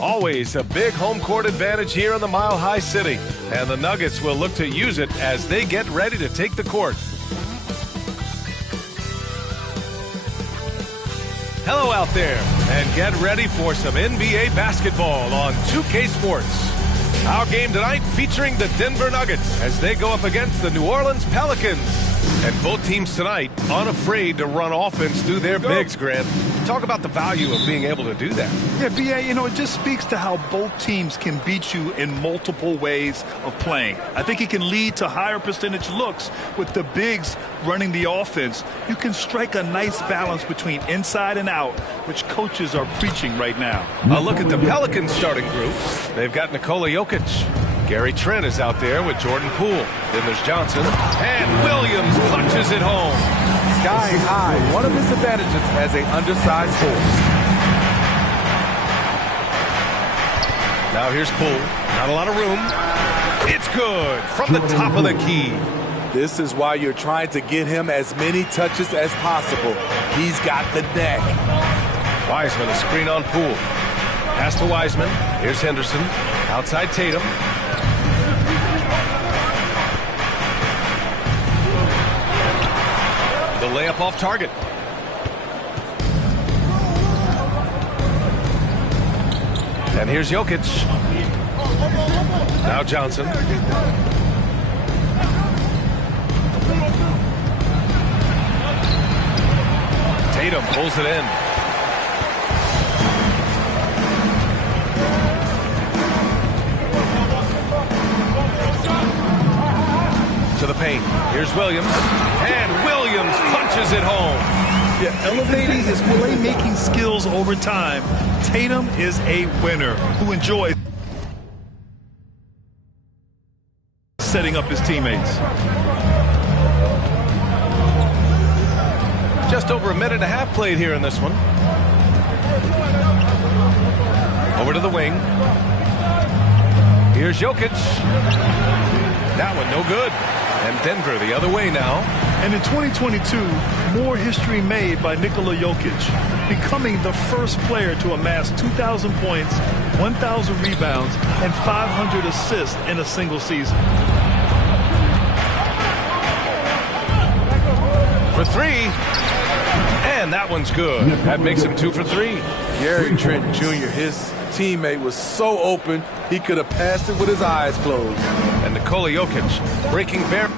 Always a big home court advantage here in the Mile High City, and the Nuggets will look to use it as they get ready to take the court. Hello out there, and get ready for some NBA basketball on 2K Sports. Our game tonight featuring the Denver Nuggets as they go up against the New Orleans Pelicans. And both teams tonight unafraid to run offense through their bigs, Grant. Talk about the value of being able to do that. Yeah, B.A., it just speaks to how both teams can beat you in multiple ways of playing. I think it can lead to higher percentage looks with the bigs running the offense. You can strike a nice balance between inside and out, which coaches are preaching right now. A look at the Pelicans starting group. They've got Nikola Jokic. Gary Trent is out there with Jordan Poole. Then there's Johnson. And Williams punches it home. Sky high. One of his advantages as an undersized force. Now here's Poole. Not a lot of room. It's good from the top of the key. This is why you're trying to get him as many touches as possible. He's got the neck. Wiseman, a screen on Poole. Pass to Wiseman. Here's Henderson. Outside Tatum. The layup off target. And here's Jokic. Now Johnson. Tatum pulls it in. To the paint. Here's Williams. And Williams punches it home. Yeah, elevating his playmaking skills over time. Tatum is a winner who enjoys setting up his teammates. Just over a minute and a half played here in this one. Over to the wing. Here's Jokic. That one no good. And Denver the other way now. And in 2022, more history made by Nikola Jokic, becoming the first player to amass 2,000 points, 1,000 rebounds, and 500 assists in a single season. For three. And that one's good. That makes him 2 for 3. Gary Trent Jr., his teammate, was so open, he could have passed it with his eyes closed. And Nikola Jokic breaking bare.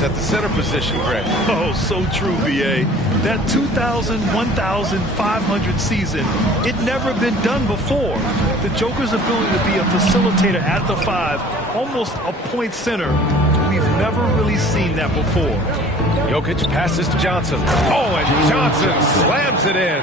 starters at the center position, Greg. Oh, so true, B.A. That 2,000, 1,500 season, it never been done before. The Joker's ability to be a facilitator at the 5, almost a point center, we've never really seen that before. Jokic passes to Johnson. Oh, and Johnson slams it in.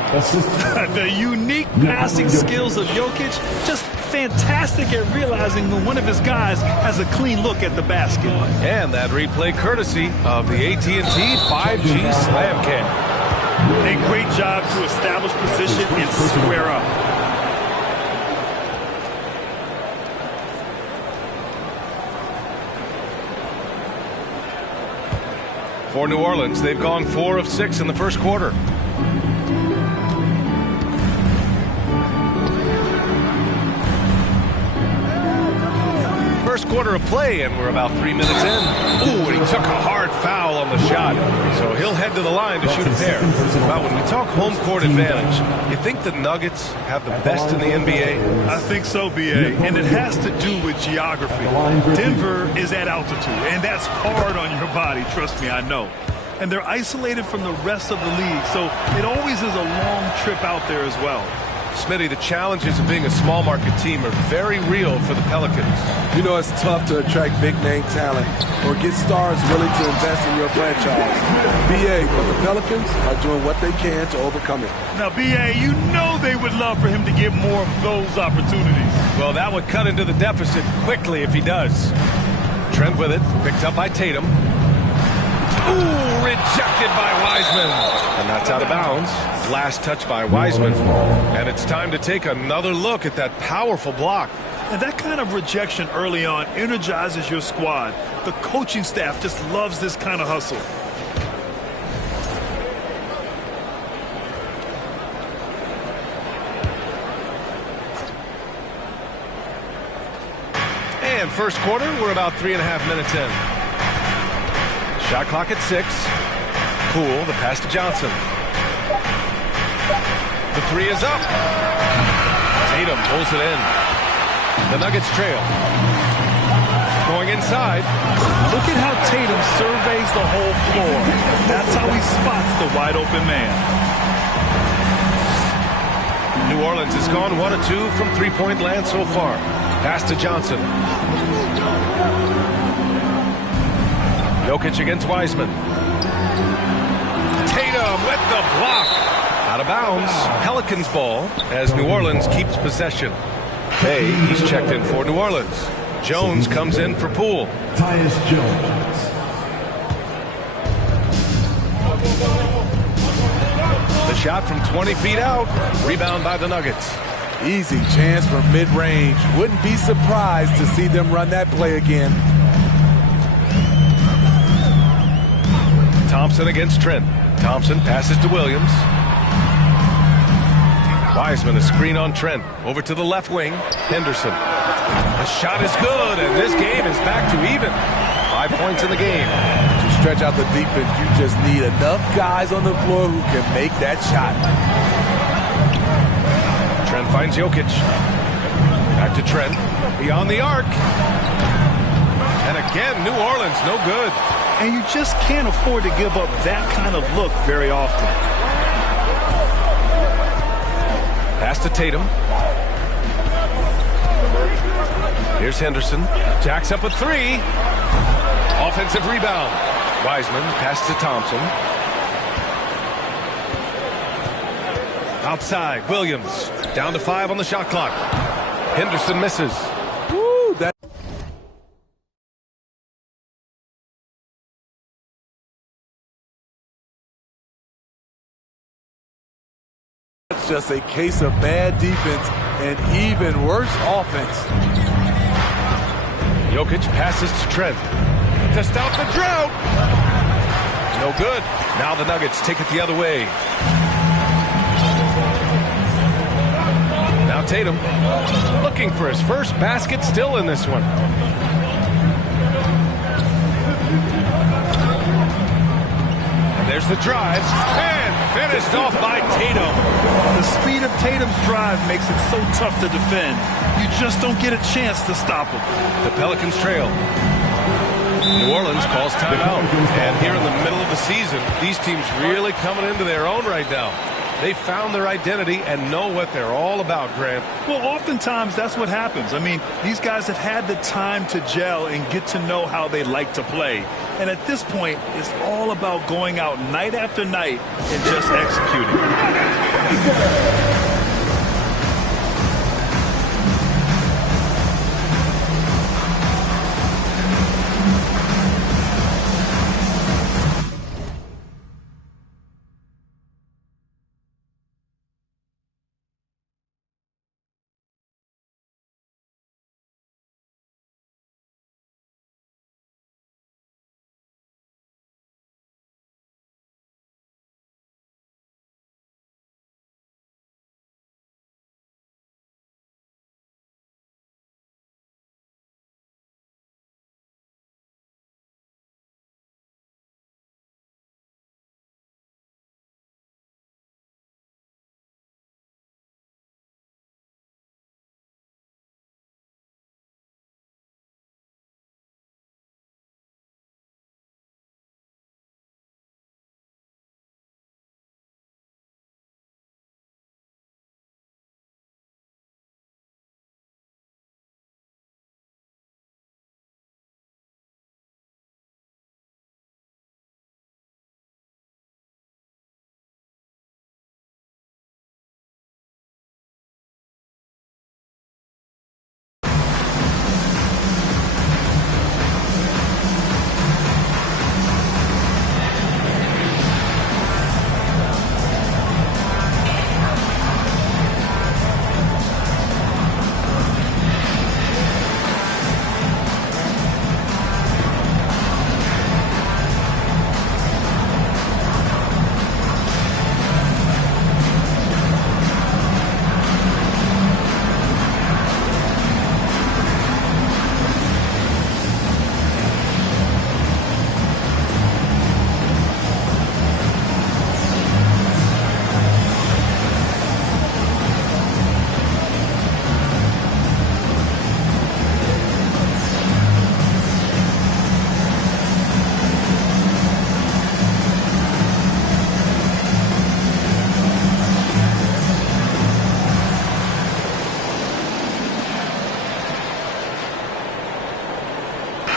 The unique passing skills of Jokic, just fantastic at realizing when one of his guys has a clean look at the basket. And that replay courtesy of the AT&T 5G Slam Cam. A great job to establish position and square up. For New Orleans, they've gone 4 of 6 in the first quarter. First quarter of play, and we're about 3 minutes in. Ooh, and he took a hard foul on the shot. So he'll head to the line to shoot a pair. Well, when we talk home court advantage, you think the Nuggets have the best in the NBA? I think so, B.A., and it has to do with geography. Denver is at altitude, and that's hard on your body. Trust me, I know. And they're isolated from the rest of the league, so it always is a long trip out there as well. Smitty, the challenges of being a small market team are very real for the Pelicans. You know, it's tough to attract big-name talent or get stars really to invest in your franchise. B.A., but the Pelicans are doing what they can to overcome it. Now, B.A., you know they would love for him to get more of those opportunities. Well, that would cut into the deficit quickly if he does. Trent with it, picked up by Tatum. Ooh, rejected by Wiseman. And that's out of bounds. Last touch by Wiseman. And it's time to take another look at that powerful block. And that kind of rejection early on energizes your squad. The coaching staff just loves this kind of hustle. And first quarter, we're about 3.5 minutes in. Shot clock at 6. Poole, the pass to Johnson. The 3 is up. Tatum pulls it in. The Nuggets trail. Going inside. Look at how Tatum surveys the whole floor. That's how he spots the wide open man. New Orleans has gone 1 of 2 from three-point land so far. Pass to Johnson. Jokic against Wiseman. Tatum with the block. Out of bounds. Pelicans ball as New Orleans keeps possession. Hey, he's checked in for New Orleans. Jones comes in for Poole. Tyus Jones. The shot from 20 feet out. Rebound by the Nuggets. Easy chance from mid-range. Wouldn't be surprised to see them run that play again. Thompson against Trent. Thompson passes to Williams. Wiseman, a screen on Trent. Over to the left wing. Henderson. The shot is good, and this game is back to even. 5 points in the game. To stretch out the defense, you just need enough guys on the floor who can make that shot. Trent finds Jokic. Back to Trent. Beyond the arc. And again, New Orleans, no good. And you just can't afford to give up that kind of look very often. Pass to Tatum. Here's Henderson. Jacks up a 3. Offensive rebound. Wiseman pass to Thompson. Outside, Williams. Down to 5 on the shot clock. Henderson misses. Woo, that's just a case of bad defense and even worse offense. Jokic passes to Trent. To stop the drought. No good. Now the Nuggets take it the other way. Now Tatum looking for his first basket, still in this one. And there's the drive. And finished off by Tatum. The speed of Tatum's drive makes it so tough to defend. You just don't get a chance to stop him. The Pelicans trail. New Orleans calls timeout. And here in the middle of the season, these teams really coming into their own right now. They found their identity and know what they're all about, Grant. Well, oftentimes that's what happens. I mean, these guys have had the time to gel and get to know how they like to play. And at this point, it's all about going out night after night and just executing.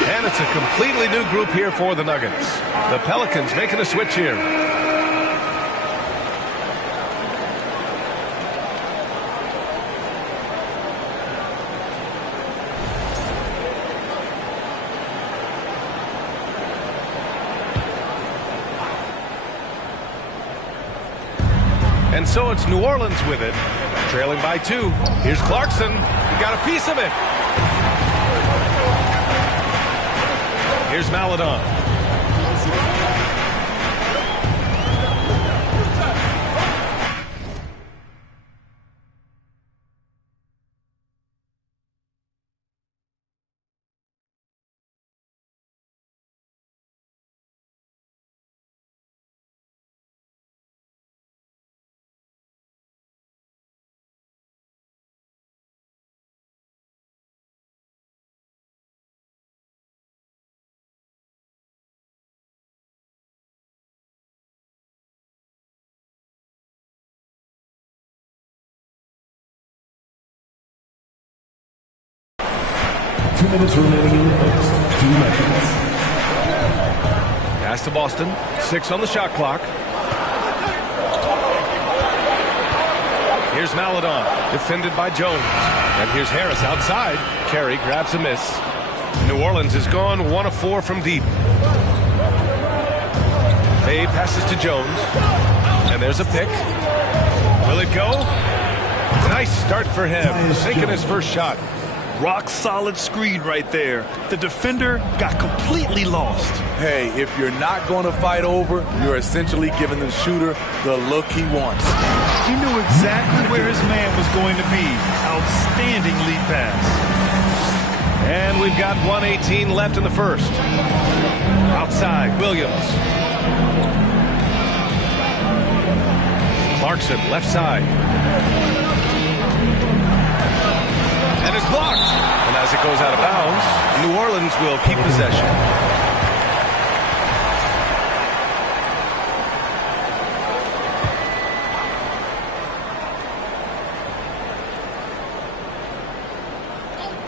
And it's a completely new group here for the Nuggets. The Pelicans making a switch here. And so it's New Orleans with it, trailing by 2. Here's Clarkson. He got a piece of it. Here's Maladon. Minutes remaining in the first. 2 seconds. Pass to Boston. 6 on the shot clock. Here's Maladon, defended by Jones. And here's Harris outside. Carey grabs a miss. New Orleans has gone 1 of 4 from deep. Bay passes to Jones. And there's a pick. Will it go? Nice start for him, sinking his first shot. Rock solid screen right there. The defender got completely lost. Hey, if you're not going to fight over, you're essentially giving the shooter the look he wants. He knew exactly where his man was going to be. Outstanding lead pass. And we've got 1:18 left in the first. Outside, Williams. Clarkson, left side. And it's blocked. And as it goes out of bounds, New Orleans will keep possession.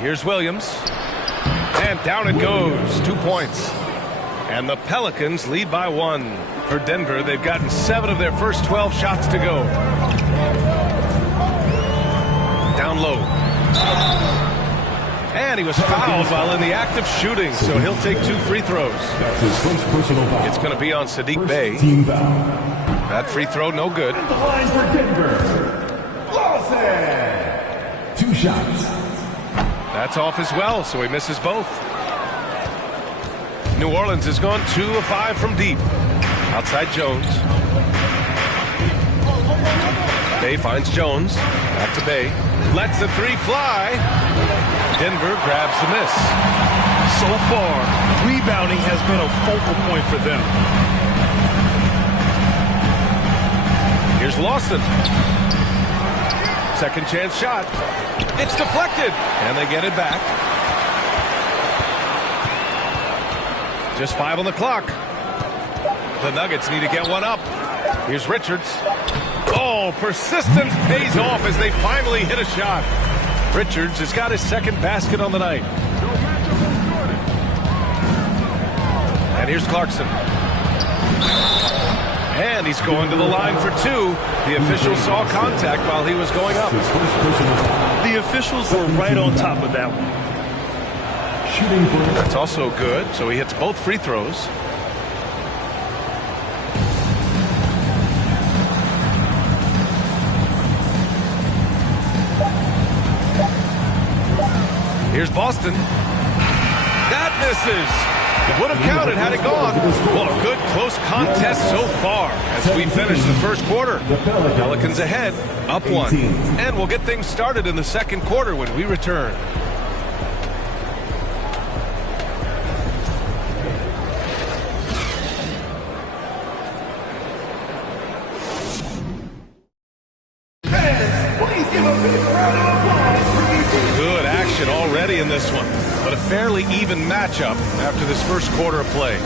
Here's Williams. And down it goes. 2 points. And the Pelicans lead by 1. For Denver, they've gotten 7 of their first 12 shots to go. Down low. And he was fouled while in the act of shooting, so he'll take 2 free throws. That's his first personal foul. It's going to be on Sadiq Bey. Team foul. That free throw, no good. The line for Denver. Lawson. 2 shots. That's off as well, so he misses both. New Orleans has gone 2 of 5 from deep. Outside Jones. Bey finds Jones. Back to Bey. Lets the 3 fly. Denver grabs the miss. So far, rebounding has been a focal point for them. Here's Lawson. Second chance shot. It's deflected, and they get it back. Just 5 on the clock. The Nuggets need to get one up. Here's Richards. Oh, persistence pays off as they finally hit a shot. Richards has got his second basket on the night. And here's Clarkson. And he's going to the line for 2. The official saw contact while he was going up. The officials were right on top of that one. Shooting for That's also good, so he hits both free throws. Here's Boston. That misses. Would have counted had it gone. Well, a good close contest so far as we finish the first quarter. Pelicans ahead, up 1. And we'll get things started in the second quarter when we return. Good action already in this one, but a fairly even matchup after this first quarter of play.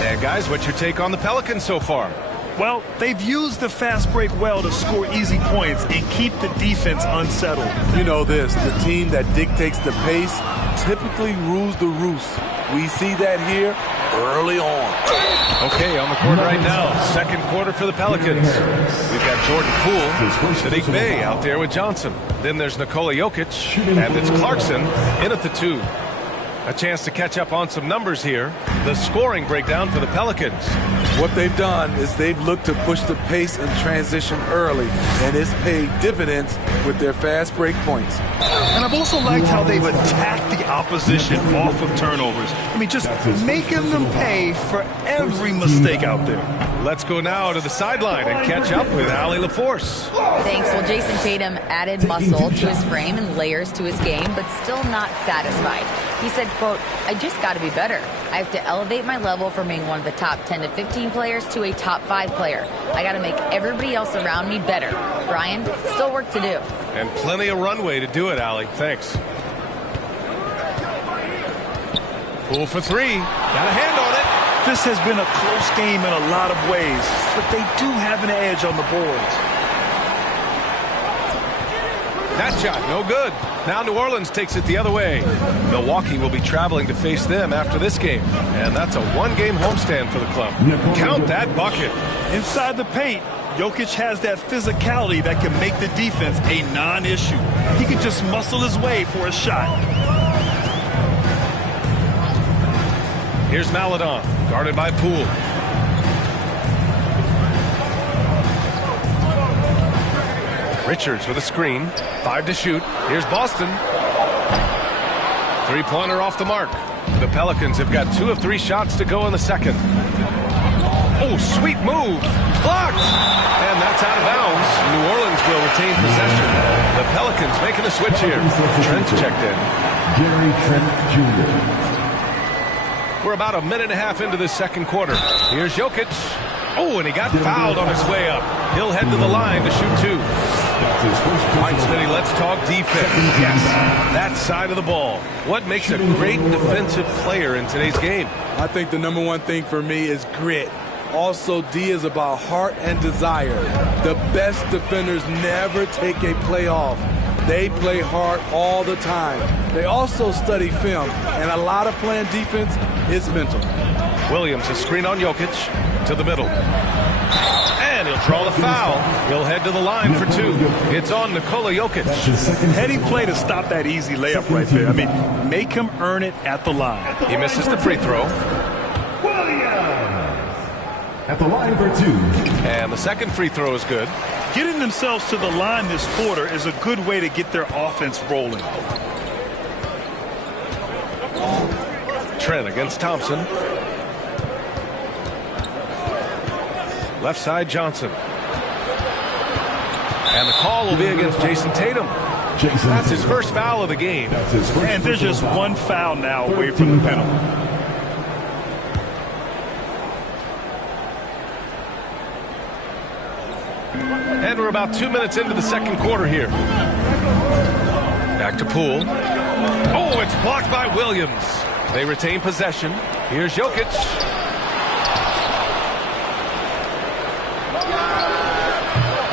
And guys, what's your take on the Pelicans so far? Well, they've used the fast break well to score easy points and keep the defense unsettled. You know this, the team that dictates the pace typically rules the roost. We see that here early on. Okay, on the court right now, second quarter for the Pelicans. We've got Jordan Poole, Sadiq Bey out there with Johnson. Then there's Nikola Jokic, and it's Clarkson in at the 2. A chance to catch up on some numbers here. The scoring breakdown for the Pelicans. What they've done is they've looked to push the pace and transition early, and it's paid dividends with their fast break points. And I've also liked how they've attacked the opposition off of turnovers. I mean, just making them pay for every mistake out there. Let's go now to the sideline and catch up with Allie LaForce. Thanks. Well, Jason Tatum added muscle to his frame and layers to his game, but still not satisfied. He said, quote, "I just got to be better. I have to elevate my level from being one of the top 10 to 15 players to a top 5 player. I got to make everybody else around me better. Brian, still work to do." And plenty of runway to do it, Allie. Thanks. Poole for 3. Got a hand on it. This has been a close game in a lot of ways, but they do have an edge on the boards. That shot, no good. Now New Orleans takes it the other way. Milwaukee will be traveling to face them after this game, and that's a 1-game homestand for the club. Count that bucket. Inside the paint, Jokic has that physicality that can make the defense a non-issue. He can just muscle his way for a shot. Here's Maledon, guarded by Poole. Richards with a screen. 5 to shoot. Here's Boston. 3-pointer off the mark. The Pelicans have got 2 of 3 shots to go in the second. Oh, sweet move. Blocked. And that's out of bounds. New Orleans will retain possession. The Pelicans making a switch here. Trent's checked in. Gary Trent Jr. We're about a minute and a half into this second quarter. Here's Jokic. Oh, and he got fouled on his way up. He'll head to the line to shoot 2. All right, Smitty, let's talk defense. Yes, that side of the ball. What makes a great defensive player in today's game? I think the number one thing for me is grit. Also, D is about heart and desire. The best defenders never take a play off. They play hard all the time. They also study film, and a lot of playing defense is mental. Williams, a screen on Jokic to the middle. And he'll draw the foul. He'll head to the line for two. It's on Nikola Jokic. Heady play to stop that easy layup right there. I mean, make him earn it at the line. He misses the free throw. At the line for two. And the second free throw is good. Getting themselves to the line this quarter is a good way to get their offense rolling. Trent against Thompson. Left side, Johnson. And the call will be against Jason Tatum. That's his first foul of the game. And there's just one foul now away from the penalty. And we're about 2 minutes into the second quarter here. Back to Poole. Oh, it's blocked by Williams. They retain possession. Here's Jokic.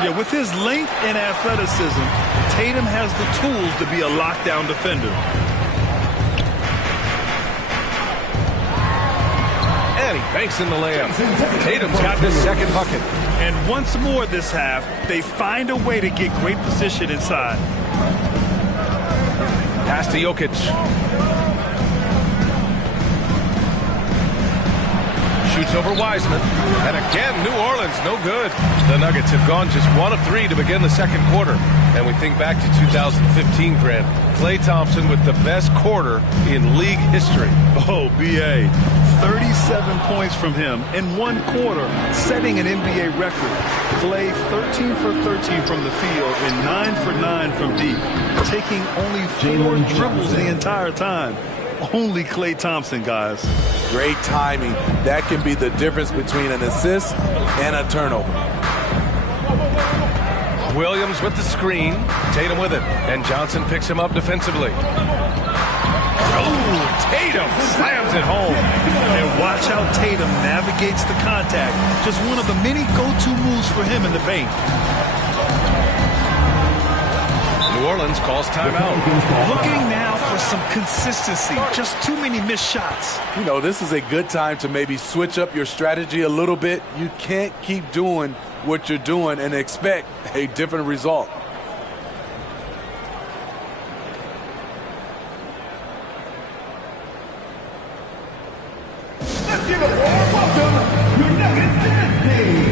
Yeah, with his length and athleticism, Tatum has the tools to be a lockdown defender. And he banks in the layup. Tatum's got his second bucket. And once more this half, they find a way to get great position inside. Pass to Jokic. Shoots over Wiseman. And again, New Orleans, no good. The Nuggets have gone just 1 of 3 to begin the second quarter. And we think back to 2015, Grant. Klay Thompson with the best quarter in league history. Oh, B.A. 37 points from him in 1 quarter, setting an NBA record. Klay 13 for 13 from the field and 9 for 9 from deep, taking only 4 dribbles the entire time. Only Klay Thompson, guys. Great timing. That can be the difference between an assist and a turnover. Williams with the screen. Tatum with it. And Johnson picks him up defensively. Oh, Tatum slams it home. And watch how Tatum navigates the contact. Just one of the many go-to moves for him in the paint. New Orleans calls timeout. Looking now for some consistency. Just too many missed shots. You know, this is a good time to maybe switch up your strategy a little bit. You can't keep doing what you're doing and expect a different result. Let's give a warm welcome to Nuggets Dance Team.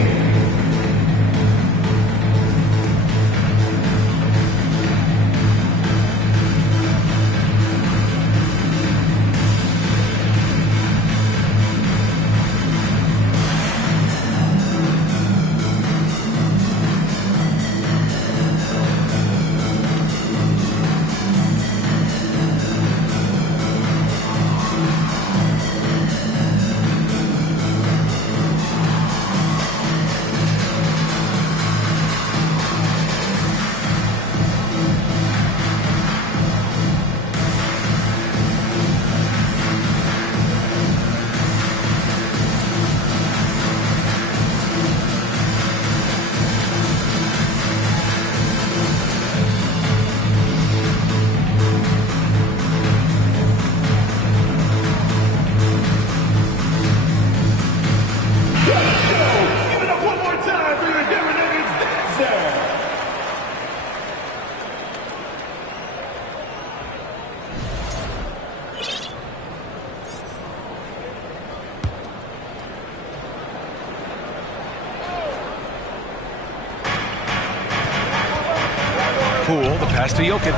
Poole, the pass to Jokic.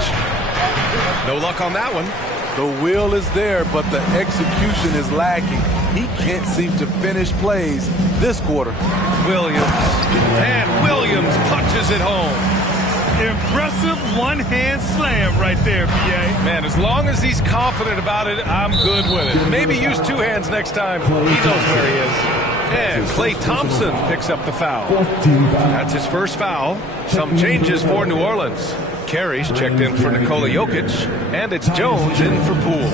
No luck on that one. The will is there, but the execution is lacking. He can't seem to finish plays this quarter. Williams. And Williams punches it home. Impressive one-hand slam right there, B.A. Man, as long as he's confident about it, I'm good with it. Maybe use 2 hands next time. He knows where he is. And Klay Thompson picks up the foul. That's his first foul. Some changes for New Orleans. Carey's checked in for Nikola Jokic, and it's Jones in for Poole.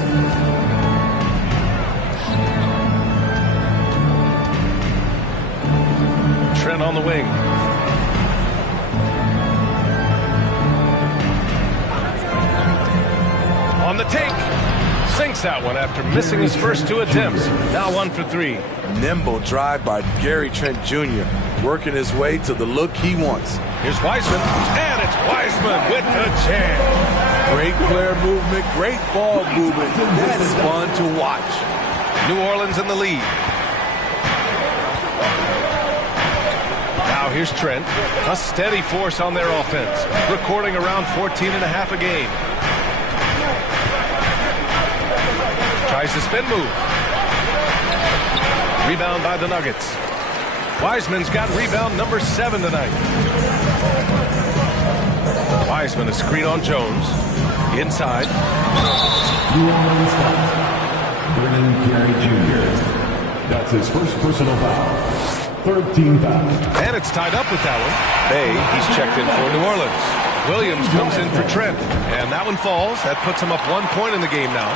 Trent on the wing. On the take. Sinks that one after missing his first 2 attempts. Now 1 for 3. Nimble drive by Gary Trent Jr., working his way to the look he wants. Here's Wiseman, and it's Wiseman with the jam. Great player movement, great ball movement. That's fun to watch. New Orleans in the lead. Now here's Trent, a steady force on their offense, recording around 14.5 a game. Tries the spin move. Rebound by the Nuggets. Wiseman's got rebound number 7 tonight. Wiseman, a screen on Jones. Inside. Brennan Gary Jr. That's his first personal foul. 13 foul. And it's tied up with that one. Bay, he's checked in for New Orleans. Williams comes in for Trent. And that one falls. That puts him up 1 point in the game now.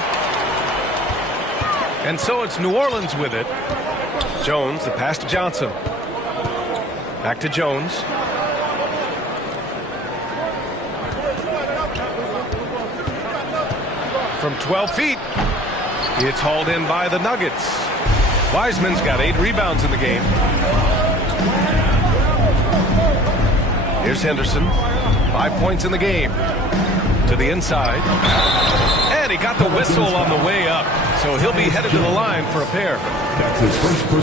And so it's New Orleans with it. Jones, the pass to Johnson. Back to Jones. From 12 feet. It's hauled in by the Nuggets. Wiseman's got 8 rebounds in the game. Here's Henderson. 5 points in the game. To the inside. And he got the whistle on the way up. So he'll be headed to the line for a pair.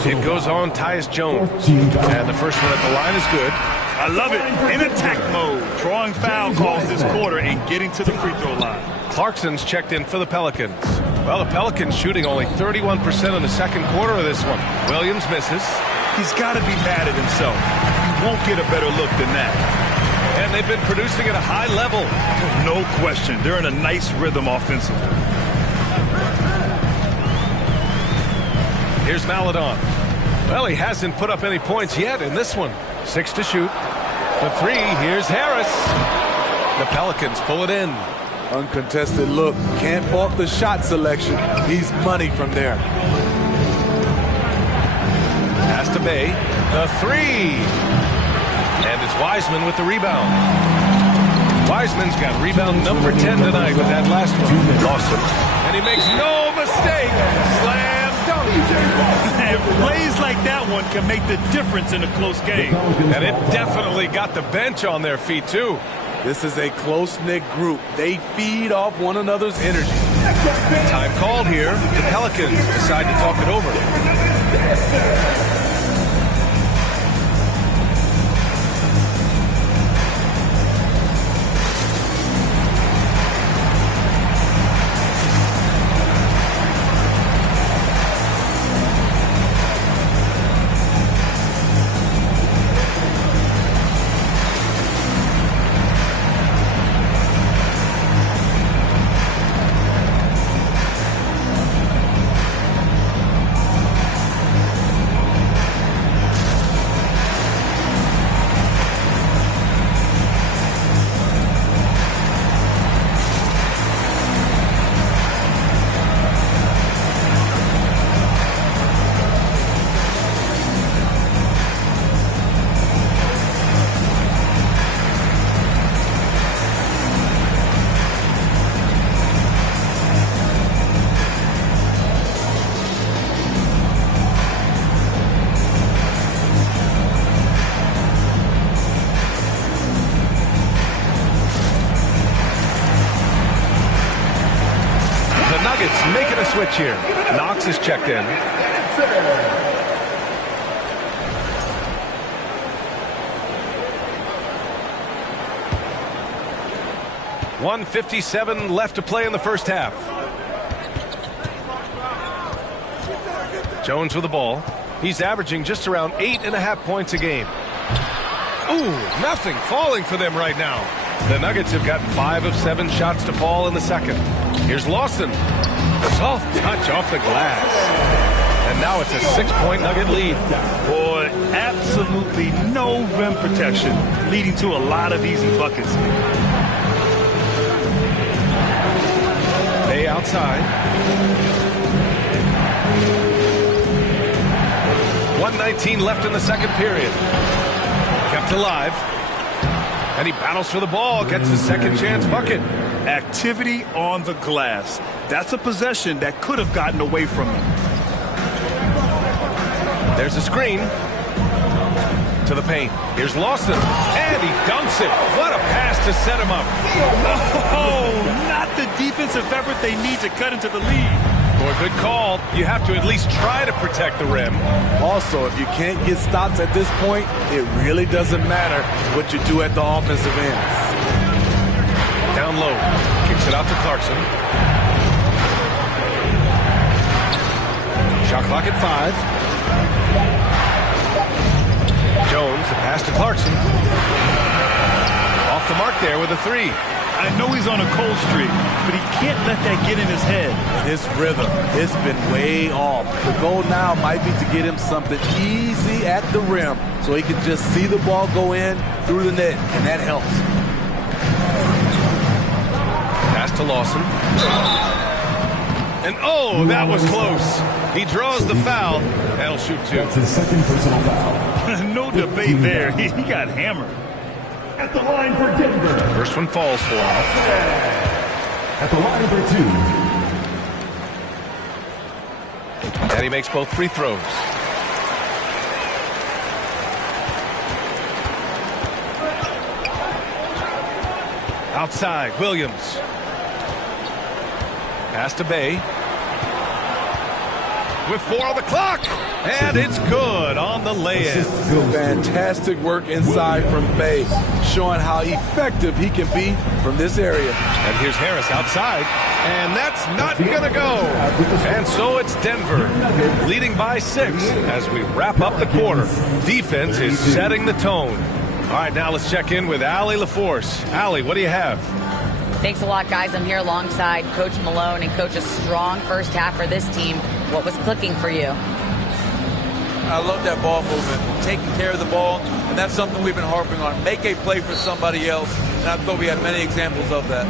It goes on Tyus Jones. And the first one at the line is good. I love it. In attack mode. Drawing foul calls this quarter and getting to the free throw line. Clarkson's checked in for the Pelicans. Well, the Pelicans shooting only 31% in the second quarter of this one. Williams misses. He's got to be mad at himself. You won't get a better look than that. And they've been producing at a high level. No question. They're in a nice rhythm offensively. Here's Maladon. Well, he hasn't put up any points yet in this one. 6 to shoot. For 3, here's Harris. The Pelicans pull it in. Uncontested look. Can't fault the shot selection. He's money from there. Pass to Bay. The 3. And it's Wiseman with the rebound. Wiseman's got rebound number 10 tonight with that last one. Awesome. And he makes no mistake. Slam dunk. And plays like that one can make the difference in a close game. And it definitely got the bench on their feet, too. This is a close-knit group. They feed off one another's energy. Time called here. The Pelicans decide to talk it over. Making a switch here. Knox is checked in. .157 left to play in the first half. Jones with the ball. He's averaging just around 8.5 points a game. Ooh, nothing falling for them right now. The Nuggets have gotten 5 of 7 shots to fall in the second. Here's Lawson. Soft touch off the glass. And And now it's a 6-point Nugget lead. Boy, absolutely no rim protection, leading to a lot of easy buckets. Bay outside. 1:19 left in the second period. Kept alive. And he battles for the ball, gets the second chance bucket. Activity on the glass. That's a possession that could have gotten away from him. There's a screen. To the paint. Here's Lawson. And he dunks it. What a pass to set him up. Oh, not the defensive effort they need to cut into the lead. Boy, good call. You have to at least try to protect the rim. Also, if you can't get stops at this point, it really doesn't matter what you do at the offensive end. Down low. Kicks it out to Clarkson. Shot clock at 5. Jones, the pass to Clarkson. Off the mark there with a 3. I know he's on a cold streak, but he can't let that get in his head. And his rhythm, it's been way off. The goal now might be to get him something easy at the rim so he can just see the ball go in through the net, and that helps. Pass to Lawson. And oh, that was close. He draws the foul. That'll shoot 2. That's his second personal foul. No debate there. He got hammered. At the line for Denver. First one falls for him. At the line for 2. And he makes both free throws. Outside, Williams. Pass to Bay. With 4 on the clock. And it's good on the lay-in. Fantastic work inside from Bay, showing how effective he can be from this area. And here's Harris outside. And that's not going to go. And so it's Denver, leading by 6 as we wrap up the quarter. Defense is setting the tone. All right, now let's check in with Allie LaForce. Allie, what do you have? Thanks a lot, guys. I'm here alongside Coach Malone, and Coach, a strong first half for this team. What was clicking for you? I love that ball movement, taking care of the ball, and that's something we've been harping on. Make a play for somebody else, and I thought we had many examples of that.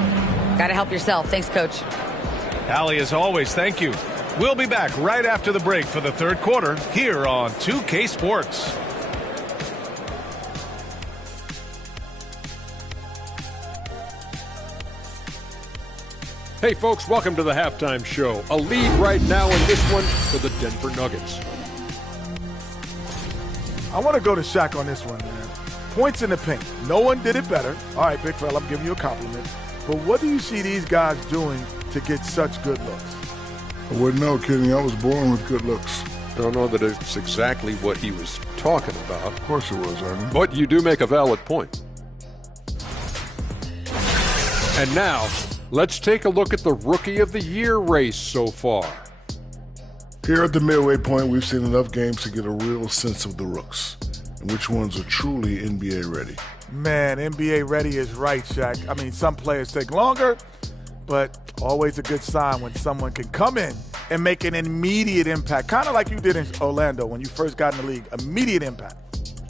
Got to help yourself. Thanks, Coach. Allie, as always, thank you. We'll be back right after the break for the third quarter here on 2K Sports. Hey folks, welcome to the halftime show. A lead right now in this one for the Denver Nuggets. I want to go to Shaq on this one, man. Points in the paint. No one did it better. All right, big fella, I'm giving you a compliment. But what do you see these guys doing to get such good looks? I wouldn't know, Kenny. I was born with good looks. I don't know that it's exactly what he was talking about. Of course it was, Ernie. But you do make a valid point. And now, let's take a look at the Rookie of the Year race so far. Here at the midway point, we've seen enough games to get a real sense of the rooks and which ones are truly NBA ready. Man, NBA ready is right, Shaq. I mean, some players take longer, but always a good sign when someone can come in and make an immediate impact, kind of like you did in Orlando when you first got in the league. Immediate impact.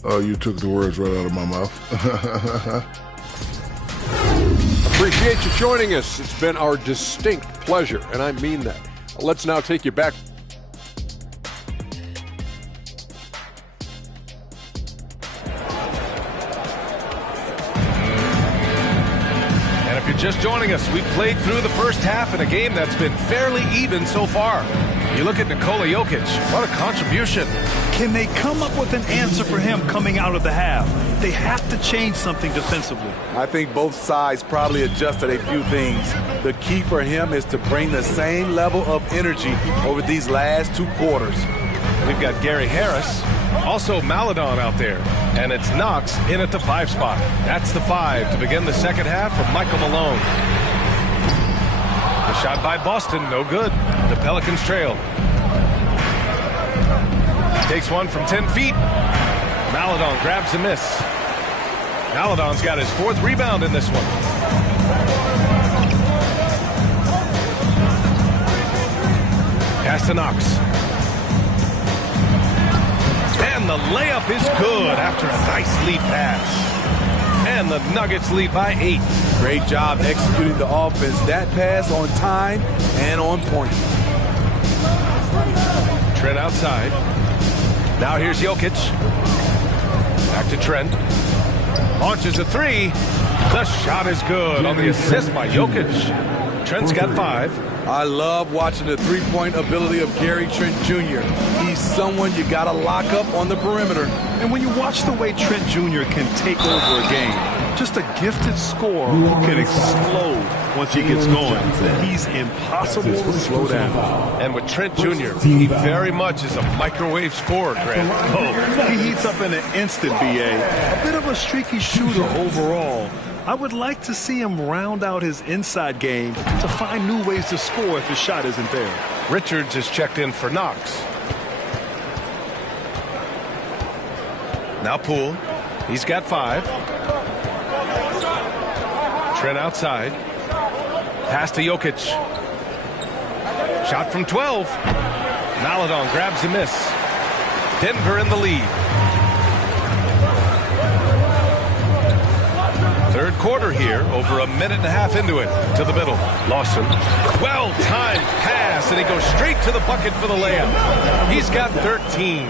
Oh, you took the words right out of my mouth. Appreciate you joining us. It's been our distinct pleasure, and I mean that. Let's now take you back. And if you're just joining us, we've played through the first half in a game that's been fairly even so far. You look at Nikola Jokic, what a contribution. Can they come up with an answer for him coming out of the half? They have to change something defensively. I think both sides probably adjusted a few things. The key for him is to bring the same level of energy over these last 2 quarters. We've got Gary Harris, also Maladon out there, and it's Knox in at the 5 spot. That's the 5 to begin the second half for Michael Malone. The shot by Boston, no good. The Pelicans trail. Takes one from 10 feet. Maladon grabs the miss. Maladon's got his 4th rebound in this one. Pass to Knox. And the layup is good after a nice lead pass. And the Nuggets lead by 8. Great job executing the offense. That pass on time and on point. Trent outside. Now here's Jokic. Back to Trent. Launches a three. The shot is good on the assist by Jokic. Trent's got 5. I love watching the three-point ability of Gary Trent Jr. He's someone you got to lock up on the perimeter. And when you watch the way Trent Jr. can take over a game, just a gifted scorer who can explode once he gets going. He's impossible to slow down. And with Trent Jr., he very much is a microwave scorer, Grant. Oh, he heats up in an instant, B.A. A bit of a streaky shooter overall. I would like to see him round out his inside game to find new ways to score if his shot isn't there. Richards is checked in for Knox. Now Poole. He's got 5. Trent outside. Pass to Jokic. Shot from 12. Maladon grabs the miss. Denver in the lead. Third quarter here, over a minute and a half into it. To the middle. Lawson. Well-timed pass, and he goes straight to the bucket for the layup. He's got 13.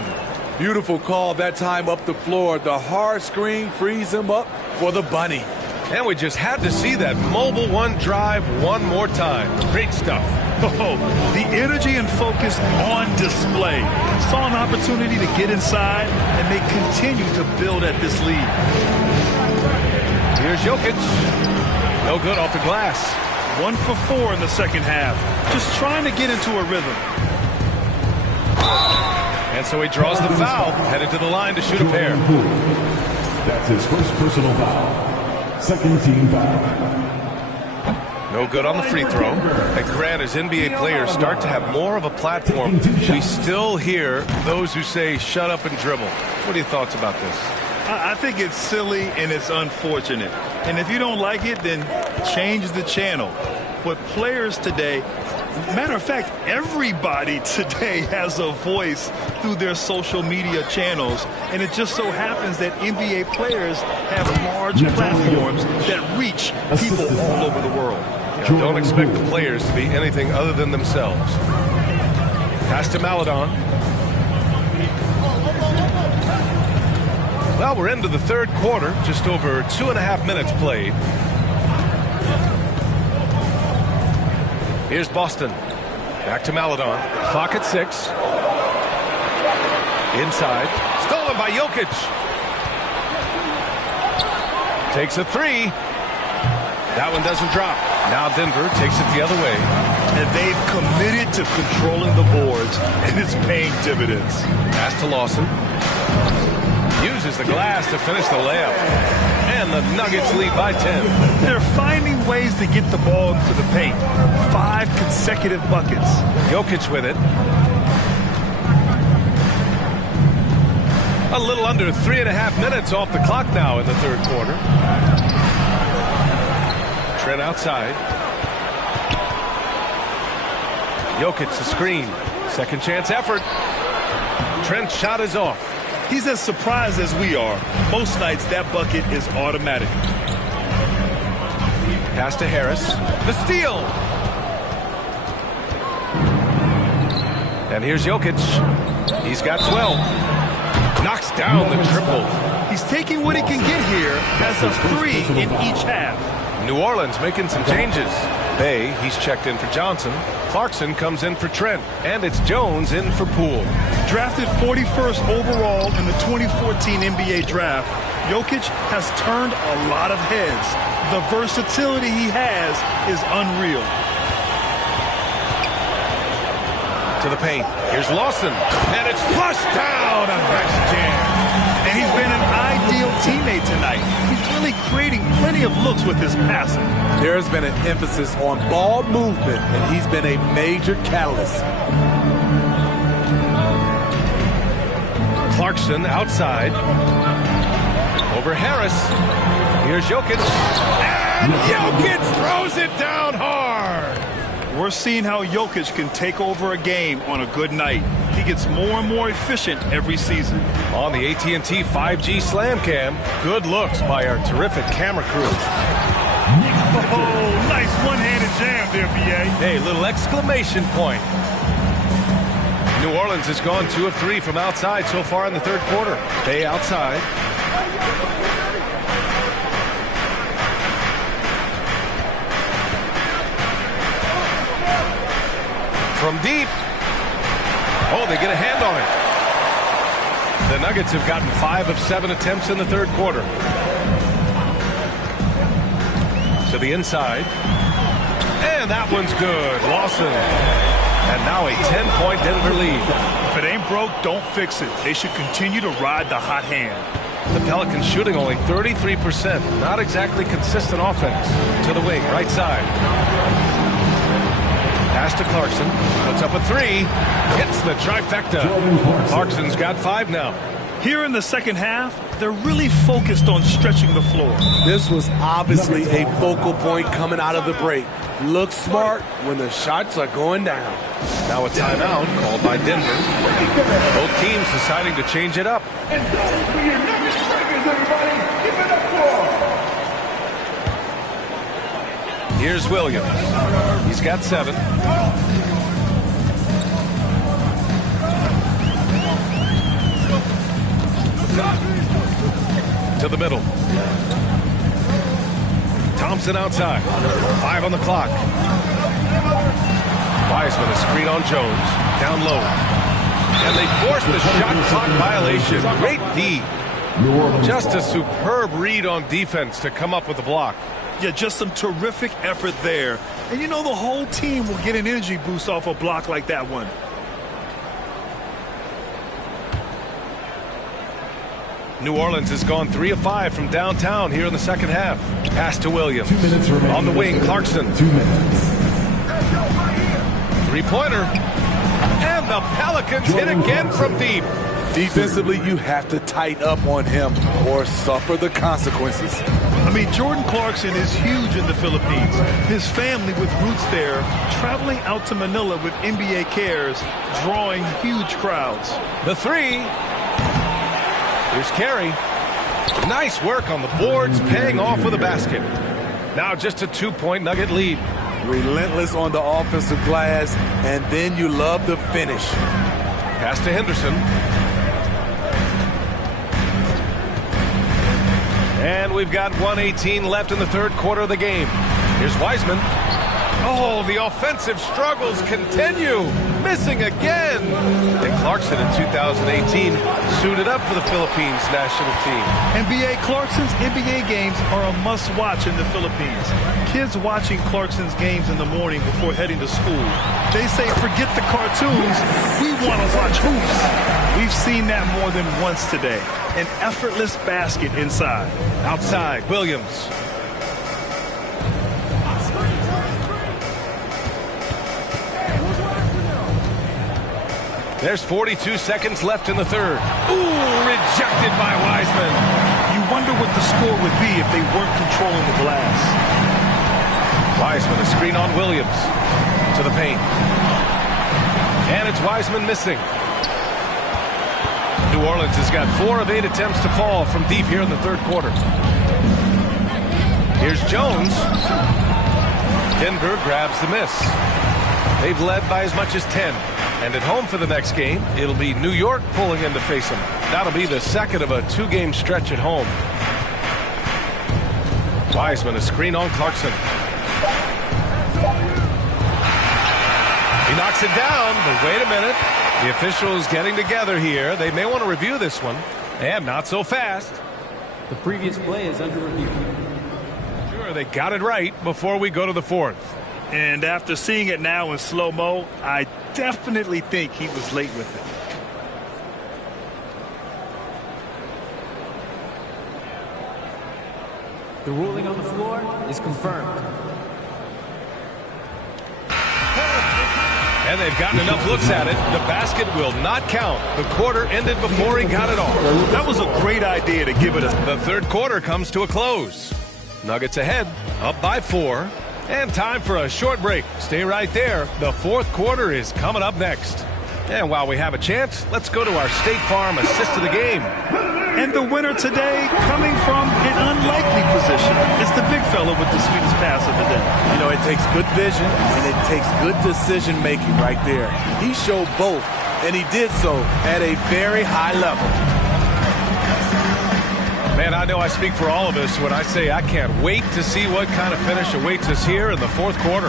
Beautiful call that time up the floor. The hard screen frees him up for the bunny. And we just had to see that mobile one drive one more time. Great stuff. Oh, the energy and focus on display. Saw an opportunity to get inside, and they continue to build at this lead. Here's Jokic. No good off the glass. 1 for 4 in the second half. Just trying to get into a rhythm. And so he draws the foul, headed to the line to shoot a pair. That's his first personal foul. Second team foul. No good on the free throw. And Grant, as NBA players start to have more of a platform, we still hear those who say, shut up and dribble. What are your thoughts about this? I think it's silly and it's unfortunate. And if you don't like it, then change the channel. But players today, matter of fact, everybody today has a voice through their social media channels. And it just so happens that NBA players have large platforms that reach people all over the world. Yeah, don't expect the players to be anything other than themselves. Pass to Maladon. Well, we're into the third quarter, just over 2.5 minutes played. Here's Boston. Back to Maladon. Clock at 6. Inside. Stolen by Jokic. Takes a 3. That one doesn't drop. Now Denver takes it the other way. And they've committed to controlling the boards, and it's paying dividends. Pass to Lawson. Uses the glass to finish the layup. And the Nuggets lead by 10. They're finding ways to get the ball into the paint. 5 consecutive buckets. Jokic with it. A little under 3.5 minutes off the clock now in the third quarter. Trent outside. Jokic the screen. Second chance effort. Trent's shot is off. He's as surprised as we are. Most nights that bucket is automatic. Pass to Harris. The steal. And here's Jokic. He's got 12. Knocks down the triple. He's taking what he can get here as a 3 in each half. New Orleans making some changes. Bay, he's checked in for Johnson. Clarkson comes in for Trent. And it's Jones in for Poole. Drafted 41st overall in the 2014 NBA draft, Jokic has turned a lot of heads. The versatility he has is unreal. To the paint. Here's Lawson. And it's flushed down. A nice jam. And he's been an ideal teammate tonight. He's really creating plenty of looks with his passing. There's been an emphasis on ball movement, and he's been a major catalyst. Clarkson outside. Over Harris. Here's Jokic. And Jokic throws it down hard. We're seeing how Jokic can take over a game on a good night. He gets more and more efficient every season. On the AT&T 5G Slam Cam, good looks by our terrific camera crew. Oh, nice one-handed jam there, B.A. Hey, little exclamation point. New Orleans has gone 2 of 3 from outside so far in the third quarter. They outside. From deep. Oh, they get a hand on it. The Nuggets have gotten 5 of 7 attempts in the third quarter. To the inside. And that one's good. Lawson. And now a 10-point Denver lead. If it ain't broke, don't fix it. They should continue to ride the hot hand. The Pelicans shooting only 33%. Not exactly consistent offense. To the wing, right side. Pass to Clarkson. Puts up a 3. Hits the trifecta. Clarkson's got 5 now. Here in the second half, they're really focused on stretching the floor. This was obviously a focal point coming out of the break. Look smart when the shots are going down. Now a timeout called by Denver. Both teams deciding to change it up. And those for your Nuggets strikers, everybody. Give it up for. Here's Williams. He's got 7. To the middle. Thompson outside. 5 on the clock. Wiseman a screen on Jones. Down low. And they force the shot clock violation. Great D. Just a superb read on defense to come up with the block. Yeah, just some terrific effort there. And you know the whole team will get an energy boost off a block like that one. New Orleans has gone 3 of 5 from downtown here in the second half. Pass to Williams. 2 minutes remaining. On the wing, Clarkson. 2 minutes. 3-pointer. And the Pelicans hit again from deep. Defensively, you have to tighten up on him or suffer the consequences. I mean, Jordan Clarkson is huge in the Philippines. His family with roots there, traveling out to Manila with NBA cares, drawing huge crowds. The 3. Here's Carey. Nice work on the boards, paying off with a basket. Now just a 2-point Nugget lead. Relentless on the offensive glass, and then you love the finish. Pass to Henderson. And we've got 1:18 left in the third quarter of the game. Here's Wiseman. Oh, the offensive struggles continue. Missing again. And Clarkson in 2018 suited up for the Philippines national team. NBA Clarkson's NBA games are a must-watch in the Philippines. Kids watching Clarkson's games in the morning before heading to school. They say, forget the cartoons. We want to watch hoops. We've seen that more than once today. An effortless basket inside. Outside, Williams. There's 42 seconds left in the third. Ooh, rejected by Wiseman. You wonder what the score would be if they weren't controlling the glass. Wiseman, a screen on Williams. To the paint. And it's Wiseman missing. New Orleans has got 4 of 8 attempts to fall from deep here in the third quarter. Here's Jones. Denver grabs the miss. They've led by as much as 10. And at home for the next game, it'll be New York pulling in to face them. That'll be the second of a 2-game stretch at home. Wiseman, a screen on Clarkson. He knocks it down, but wait a minute. The officials getting together here. They may want to review this one, and not so fast. The previous play is under review. Sure, they got it right before we go to the fourth. And after seeing it now in slow-mo, I definitely think he was late with it. The ruling on the floor is confirmed. And they've gotten enough looks at it. The basket will not count. The quarter ended before he got it off. That was a great idea to give it a... The third quarter comes to a close. Nuggets ahead, up by 4. And time for a short break. Stay right there. The fourth quarter is coming up next. And while we have a chance, let's go to our State Farm assist of the game. And the winner today coming from an unlikely position. It's the big fella with the sweetest pass of the day. You know, it takes good vision and it takes good decision making right there. He showed both, and he did so at a very high level. Man, I know I speak for all of us when I say I can't wait to see what kind of finish awaits us here in the fourth quarter.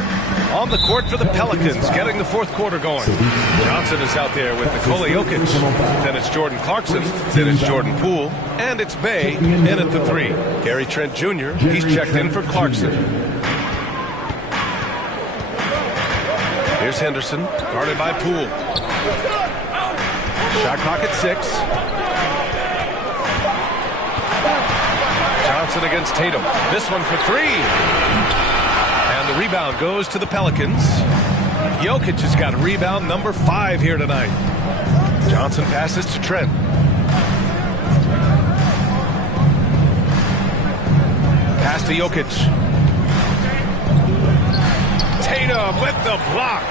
On the court for the Pelicans, getting the fourth quarter going. Johnson is out there with Nikola Jokic. Then it's Jordan Clarkson. Then it's Jordan Poole. And it's Bay in at the three. Gary Trent Jr., he's checked in for Clarkson. Here's Henderson, guarded by Poole. Shot clock at 6. Johnson against Tatum. This one for 3. And the rebound goes to the Pelicans. Jokic has got rebound number 5 here tonight. Johnson passes to Trent. Pass to Jokic. Tatum with the block.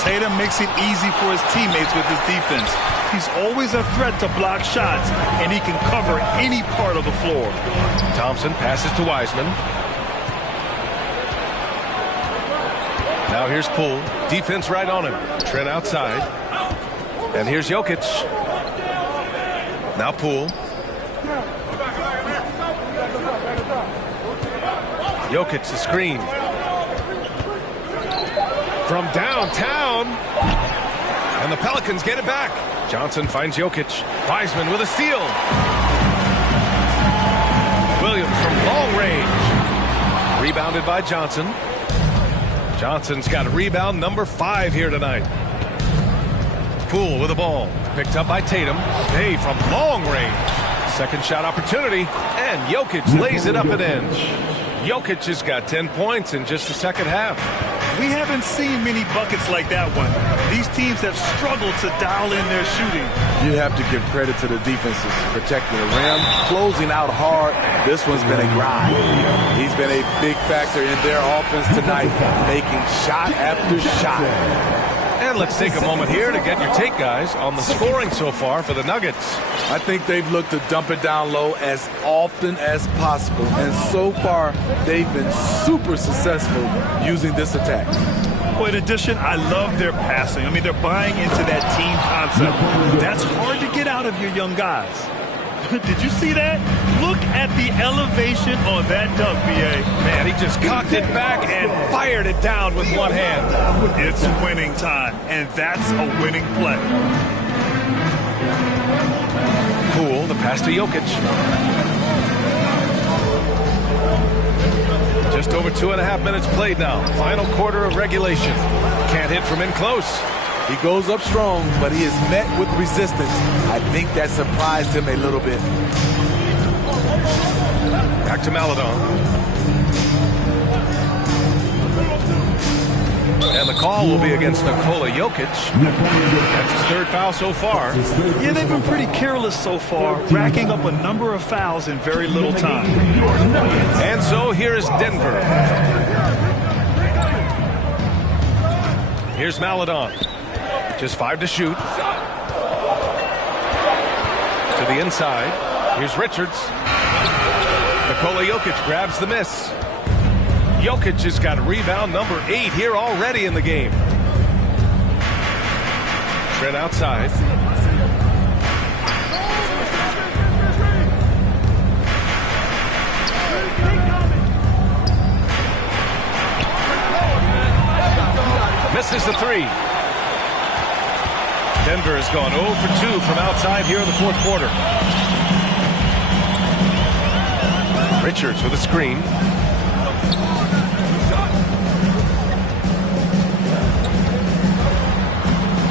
Tatum makes it easy for his teammates with his defense. He's always a threat to block shots, and he can cover any part of the floor. Thompson passes to Wiseman. Now here's Poole. Defense right on him. Trent outside. And here's Jokic. Now Poole. Jokic the screen. From downtown. And the Pelicans get it back. Johnson finds Jokic. Wiseman with a steal. Williams from long range. Rebounded by Johnson. Johnson's got a rebound number 5 here tonight. Poole with the ball. Picked up by Tatum. Hey, from long range. Second shot opportunity. And Jokic lays it up and in. Jokic has got 10 points in just the second half. We haven't seen many buckets like that one. These teams have struggled to dial in their shooting. You have to give credit to the defenses protecting the rim, closing out hard. This one's been a grind. He's been a big factor in their offense tonight, making shot after shot. And let's take a moment here to get your take, guys, on the scoring so far for the Nuggets. I think they've looked to dump it down low as often as possible. And so far, they've been super successful using this attack. Well, in addition, I love their passing. I mean, they're buying into that team concept. That's hard to get out of your young guys. Did you see that? Look at the elevation on that dunk, B.A. Man, he just cocked it back and fired it down with one hand. It's winning time, and that's a winning play. Poole, the pass to Jokic. Just over 2.5 minutes played now. Final quarter of regulation. Can't hit from in close. He goes up strong, but he is met with resistance. I think that surprised him a little bit. Back to Maledon. And the call will be against Nikola Jokic. That's his 3rd foul so far. Yeah, they've been pretty careless so far, racking up a number of fouls in very little time. And so here is Denver. Here's Maledon. Just 5 to shoot. To the inside. Here's Richards. Nikola Jokic grabs the miss. Jokic has got rebound number 8 here already in the game. Trent outside. Misses the 3. Denver has gone 0 for 2 from outside here in the fourth quarter. Richards with a screen.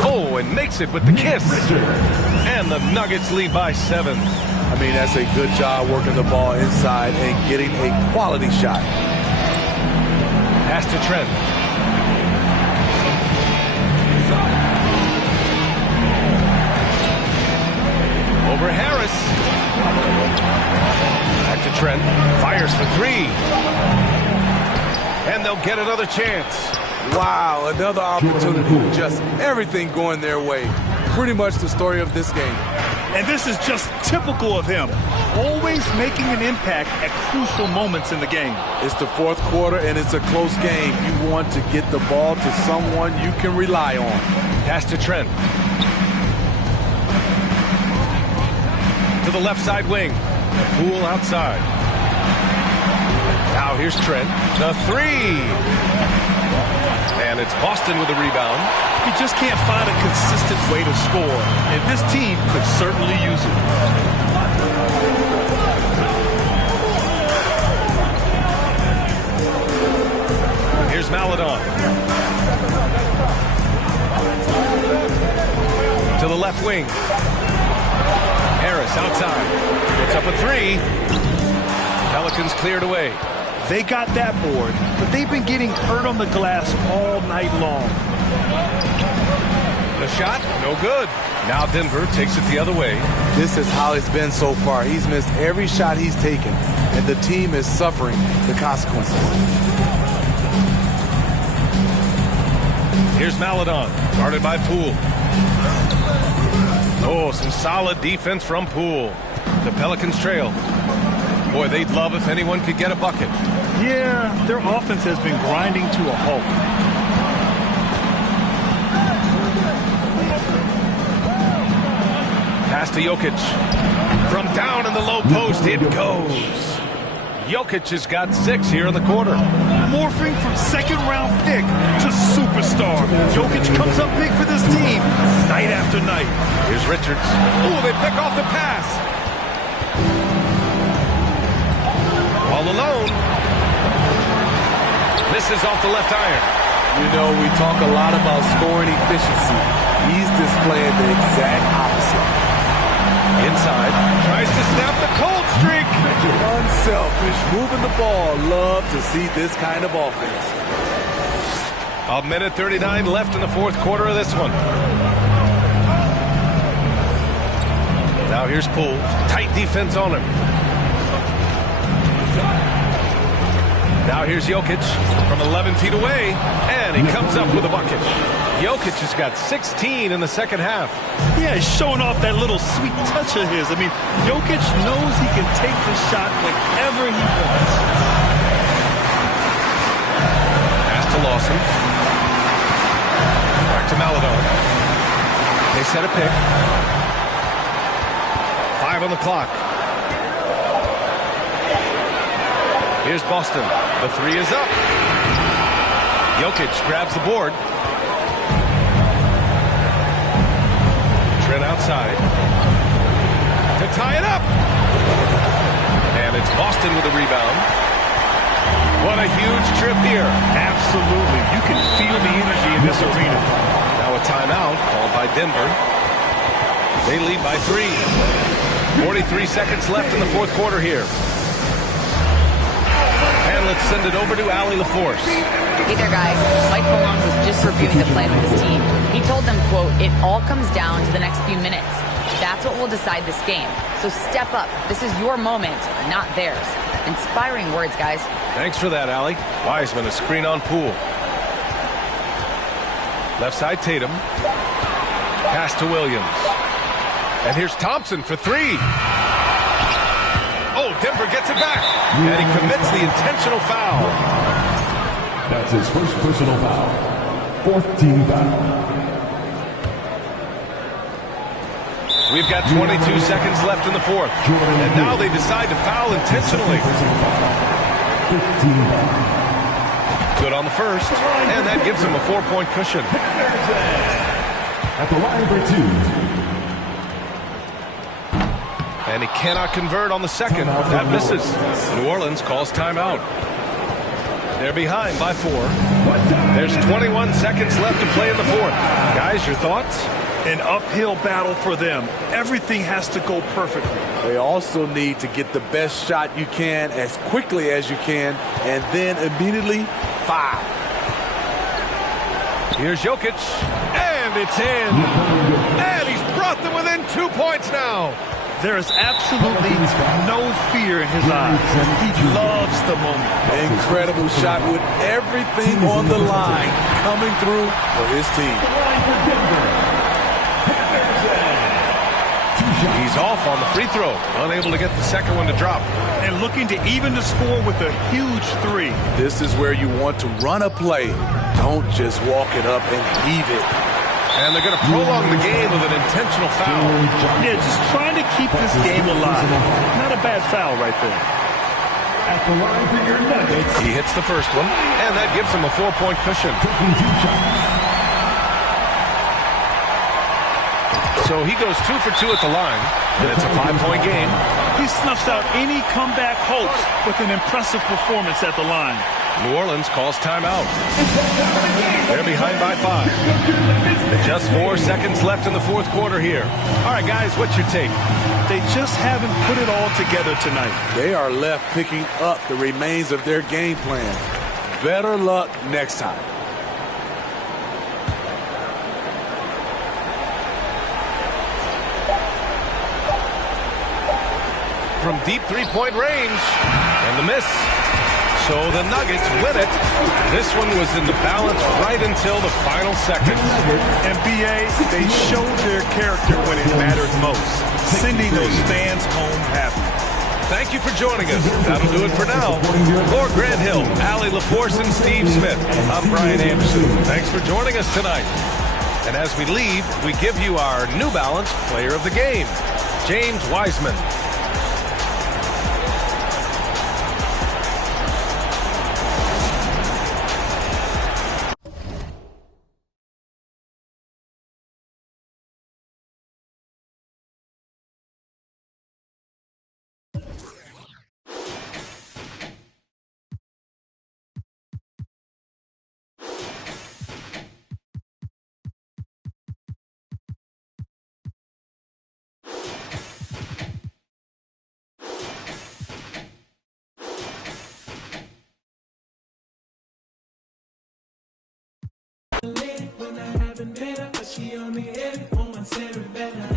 Oh, and makes it with the kiss. And the Nuggets lead by 7. I mean, that's a good job working the ball inside and getting a quality shot. Pass to Trent. Over Harris. Back to Trent. Fires for 3. And they'll get another chance. Wow, another opportunity. Just everything going their way. Pretty much the story of this game. And this is just typical of him. Always making an impact at crucial moments in the game. It's the fourth quarter, and it's a close game. You want to get the ball to someone you can rely on. Pass to Trent. To the left side wing. Poole outside. Now here's Trent. The three. And it's Boston with the rebound. He just can't find a consistent way to score. And this team could certainly use it. Here's Maladon. To the left wing. Harris outside. Puts up a three. Pelicans cleared away. They got that board, but they've been getting hurt on the glass all night long. The shot, no good. Now Denver takes it the other way. This is how it's been so far. He's missed every shot he's taken, and the team is suffering the consequences. Here's Maladon, guarded by Poole. Oh, some solid defense from Poole. The Pelicans trail. Boy, they'd love if anyone could get a bucket. Yeah, their offense has been grinding to a halt. Pass to Jokic. From down in the low post, it goes. Jokic has got 6 here in the quarter. Morphing from second-round pick to superstar. Jokic comes up big for this team night after night. Here's Richards. Oh, they pick off the pass. All alone. Misses off the left iron. You know, we talk a lot about scoring efficiency. He's displaying the exact opposite. Inside. Tries to snap the cold streak. Unselfish. Moving the ball. Love to see this kind of offense. A minute 39 left in the fourth quarter of this one. Now here's Poole. Tight defense on him. Now here's Jokic from 11 feet away, and he comes up with a bucket. Jokic has got 16 in the second half. Yeah, he's showing off that little sweet touch of his. I mean, Jokic knows he can take the shot whenever he wants. Pass to Lawson. Back to Maladon. They set a pick. 5 on the clock. Here's Boston. The three is up. Jokic grabs the board. Trent outside. To tie it up. And it's Boston with the rebound. What a huge trip here. Absolutely. You can feel the energy in this arena. Now a timeout called by Denver. They lead by 3. 43 seconds left in the fourth quarter here. And let's send it over to Allie LaForce. Hey there, guys. Mike Malone was just reviewing the plan with his team. He told them, quote, "It all comes down to the next few minutes. That's what will decide this game. So step up. This is your moment, not theirs." Inspiring words, guys. Thanks for that, Allie. Wiseman, a screen on Poole. Left side, Tatum. Pass to Williams. And here's Thompson for 3. Oh, Denver gets it back. And he commits the intentional foul. That's his first personal foul. 4th team foul. We've got 22 seconds left in the fourth. And now they decide to foul intentionally. 15 foul. Good on the first. And that gives him a 4-point cushion. At the line for 2. And he cannot convert on the second. That misses. New Orleans calls timeout. They're behind by 4. There's 21 seconds left to play in the fourth. Guys, your thoughts? An uphill battle for them. Everything has to go perfectly. They also need to get the best shot you can as quickly as you can, and then immediately foul. Here's Jokic. And it's in. And he's brought them within 2 points now. There is absolutely no fear in his eyes. He loves the moment. Incredible shot with everything on the line coming through for his team. He's off on the free throw, unable to get the second one to drop. And looking to even the score with a huge three. This is where you want to run a play. Don't just walk it up and heave it. And they're going to prolong the game with an intentional foul. Yeah, just trying to keep this game alive. Not a bad foul right there. At the line for your Nuggets. He hits the first one, and that gives him a 4-point cushion. So he goes 2 for 2 at the line, and it's a 5-point game. He snuffs out any comeback hopes with an impressive performance at the line. New Orleans calls timeout. They're behind by 5. Just 4 seconds left in the fourth quarter here. All right, guys, what's your take? They just haven't put it all together tonight. They are left picking up the remains of their game plan. Better luck next time. From deep three-point range, and the miss. So the Nuggets win it. This one was in the balance right until the final seconds. NBA, they showed their character when it mattered most, sending those fans home happy. Thank you for joining us. That'll do it for now. For Grant Hill, Allie LaForce, and Steve Smith, I'm Brian Anderson. Thanks for joining us tonight. And as we leave, we give you our New Balance Player of the Game, James Wiseman. When I haven't met her, but she on me every 417 better.